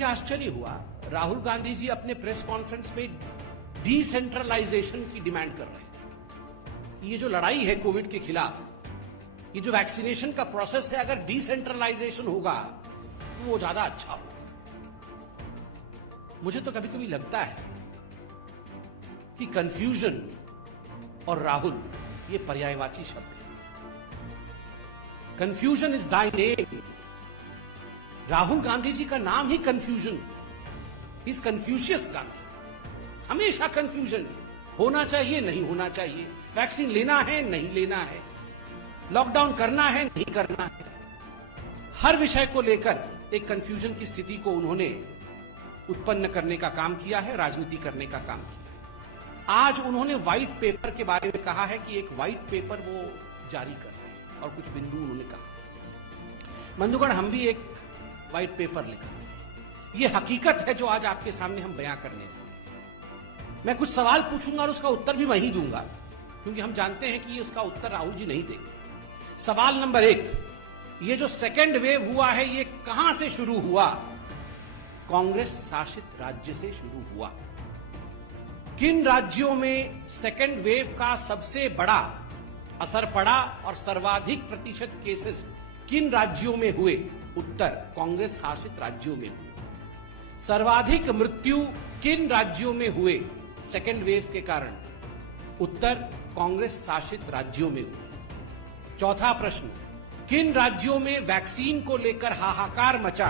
मुझे आश्चर्य हुआ, राहुल गांधी जी अपने प्रेस कॉन्फ्रेंस में डिसेंट्रलाइजेशन की डिमांड कर रहे थे। ये जो लड़ाई है कोविड के खिलाफ, ये जो वैक्सीनेशन का प्रोसेस है, अगर डिसेंट्रलाइजेशन होगा तो वो ज्यादा अच्छा होगा। मुझे तो कभी कभी लगता है कि कंफ्यूजन और राहुल ये पर्यायवाची शब्द है। Confusion is thy name. Rahul Gandhi ji का नाम ही कंफ्यूजन, इज कंफ्यूशियस गांधी। हमेशा कंफ्यूजन, होना चाहिए नहीं होना चाहिए, वैक्सीन लेना है नहीं लेना है, लॉकडाउन करना है नहीं करना है। हर विषय को लेकर एक कंफ्यूजन की स्थिति को उन्होंने उत्पन्न करने का काम किया है, राजनीति करने का काम किया है। आज उन्होंने व्हाइट पेपर के बारे में कहा है कि एक व्हाइट पेपर वो जारी कर रहे हैं और कुछ बिंदु उन्होंने कहा। बंधुगण, हम भी एक व्हाइट पेपर लिखा है। यह हकीकत है जो आज आपके सामने हम बयां करने जा रहे हैं। मैं कुछ सवाल पूछूंगा और उसका उत्तर भी मैं ही दूंगा, क्योंकि हम जानते हैं कि उसका उत्तर राहुल जी नहीं देंगे। सवाल नंबर 1, ये जो सेकेंड वेव हुआ है ये कहां से शुरू हुआ? कांग्रेस शासित राज्य से शुरू हुआ। किन राज्यों में सेकेंड वेव का सबसे बड़ा असर पड़ा और सर्वाधिक प्रतिशत केसेस किन राज्यों में हुए? उत्तर, कांग्रेस शासित राज्यों में हुए। सर्वाधिक मृत्यु किन राज्यों में हुए सेकेंड वेव के कारण? उत्तर, कांग्रेस शासित राज्यों में हुए। चौथा प्रश्न, किन राज्यों में वैक्सीन को लेकर हाहाकार मचा?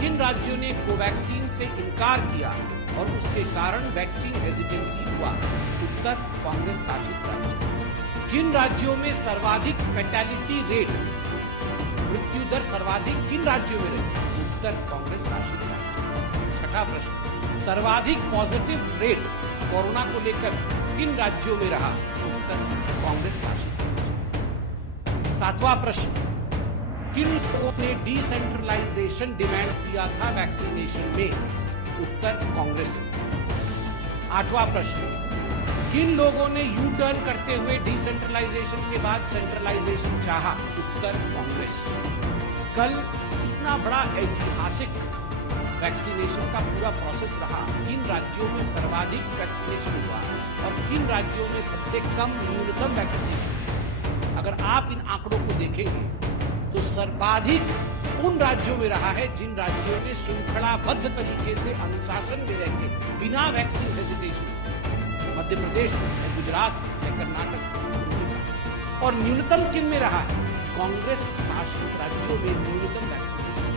किन राज्यों ने कोवैक्सीन से इनकार किया और उसके कारण वैक्सीन हेजिटेंसी हुआ? उत्तर, कांग्रेस शासित राज्य। किन राज्यों में सर्वाधिक फैटेलिटी रेट, मृत्यु दर सर्वाधिक किन राज्यों में रही? उत्तर, कांग्रेस शासित राज्य। छठा प्रश्न, सर्वाधिक पॉजिटिव रेट कोरोना को लेकर किन राज्यों में रहा? उत्तर, कांग्रेस शासित राज्य। सातवां प्रश्न, किन लोगों ने डिसेंट्रलाइजेशन डिमांड किया था वैक्सीनेशन में? उत्तर, कांग्रेस। आठवां प्रश्न, किन लोगों ने यू टर्न करते हुए डिसेंट्रलाइजेशन के बाद सेंट्रलाइजेशन चाहा? उत्तर, कांग्रेस। कल इतना बड़ा ऐतिहासिक वैक्सीनेशन का पूरा प्रोसेस रहा, किन राज्यों में सर्वाधिक वैक्सीनेशन हुआ और किन राज्यों में सबसे कम न्यूनतम वैक्सीनेशन? अगर आप इन आंकड़ों को देखेंगे तो सर्वाधिक उन राज्यों में रहा है जिन राज्यों ने श्रृंखलाबद्ध तरीके से अनुशासन में रहकर बिना वैक्सीन हेजिटेशन, मध्य प्रदेश है, गुजरात है, कर्नाटक। और न्यूनतम किन में रहा है? कांग्रेस शासित राज्यों में न्यूनतम वैक्सीनेशन।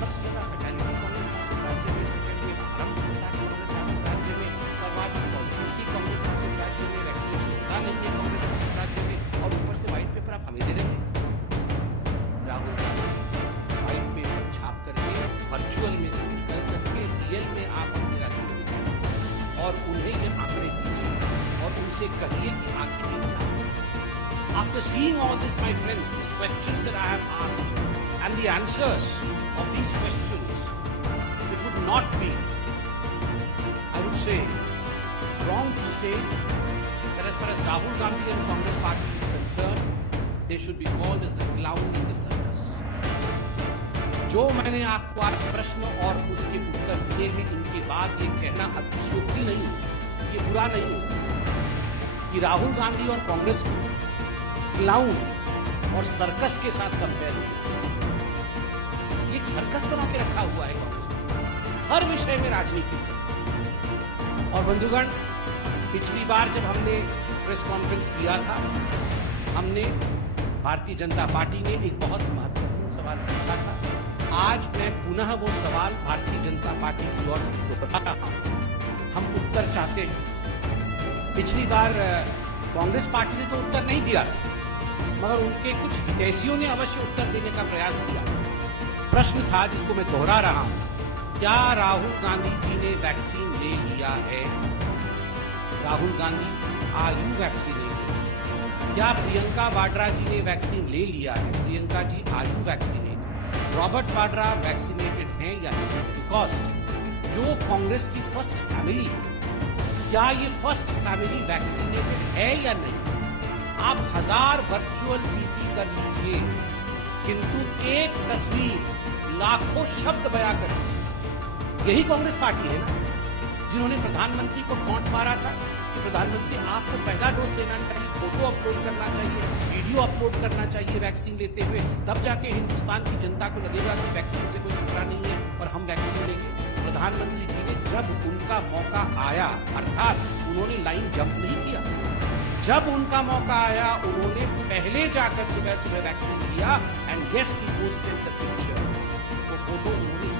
सबसे ज्यादा फैटेलिटी कांग्रेस शासित राज्य में, सेकेंड वेव आरंभ होता है कांग्रेस शासित राज्य में, सर्वाधिक पॉजिटिविटी कांग्रेस शासित राज्य में, वैक्सीनेशन होता नहीं है कांग्रेस शासित राज्य में, और ऊपर से व्हाइट पेपर आप हमें दे रहे हैं। राहुल गांधी व्हाइट पेपर छाप करके वर्चुअल में से निकल करके रियल में आप अपने राज्यों में जाएं और उन्हें ये आंकड़े दीजिए और उनसे कहिए कि आखिर ये क्या है। After seeing all this, my friends, these questions that I have asked and the answers of these questions, it would not be, I would say, wrong to state that as far as Rahul Gandhi and Congress party is concerned, they should be called as the clown in the circus. जो मैंने आपको आज प्रश्न और उसके उत्तर दिए हैं, इनके बाद ये कहना अतिशयोक्ति नहीं हो, ये बुरा नहीं हो कि राहुल गांधी और कांग्रेस को क्लाउन और सर्कस के साथ कंपेयर किया। एक सर्कस बना के रखा हुआ है कांग्रेस ने, हर विषय में राजनीति कर। और बंधुगण, पिछली बार जब हमने प्रेस कॉन्फ्रेंस किया था, हमने भारतीय जनता पार्टी ने एक बहुत महत्वपूर्ण सवाल पूछा था। आज मैं पुनः वो सवाल भारतीय जनता पार्टी की ओर से दोहरा रहा हूं। हम उत्तर चाहते हैं। पिछली बार कांग्रेस पार्टी ने तो उत्तर नहीं दिया था, मगर उनके कुछ हितैषियों ने अवश्य उत्तर देने का प्रयास किया। प्रश्न था जिसको मैं दोहरा रहा हूं, क्या राहुल गांधी जी ने वैक्सीन ले लिया है? Rahul Gandhi are you vaccinated? क्या प्रियंका वाड्रा जी ने वैक्सीन ले लिया है? Priyanka ji are you vaccinated? Robert Vadra vaccinated हैं या नहीं? बिकॉज जो कांग्रेस की फर्स्ट फैमिली, क्या ये फर्स्ट फैमिली वैक्सीनेटेड है या नहीं? आप 1000 वर्चुअल पीसी कर लीजिए, किंतु एक तस्वीर लाखों शब्द बयां करती है। यही कांग्रेस पार्टी है ना जिन्होंने प्रधानमंत्री को टॉन्ट मारा था कि प्रधानमंत्री आपको पहला डोज लेना चाहिए, फोटो अपलोड करना चाहिए, वीडियो अपलोड करना चाहिए वैक्सीन लेते हुए, तब जाके हिंदुस्तान की जनता को लगेगा कि वैक्सीन से कोई खतरा नहीं है और हम वैक्सीन लेंगे। प्रधानमंत्री जी ने जब उनका मौका आया, अर्थात उन्होंने लाइन जंप नहीं किया, जब उनका मौका आया उन्होंने पहले जाकर सुबह सुबह वैक्सीन लिया and yes he posted the pictures, वो फोटो उन्होंने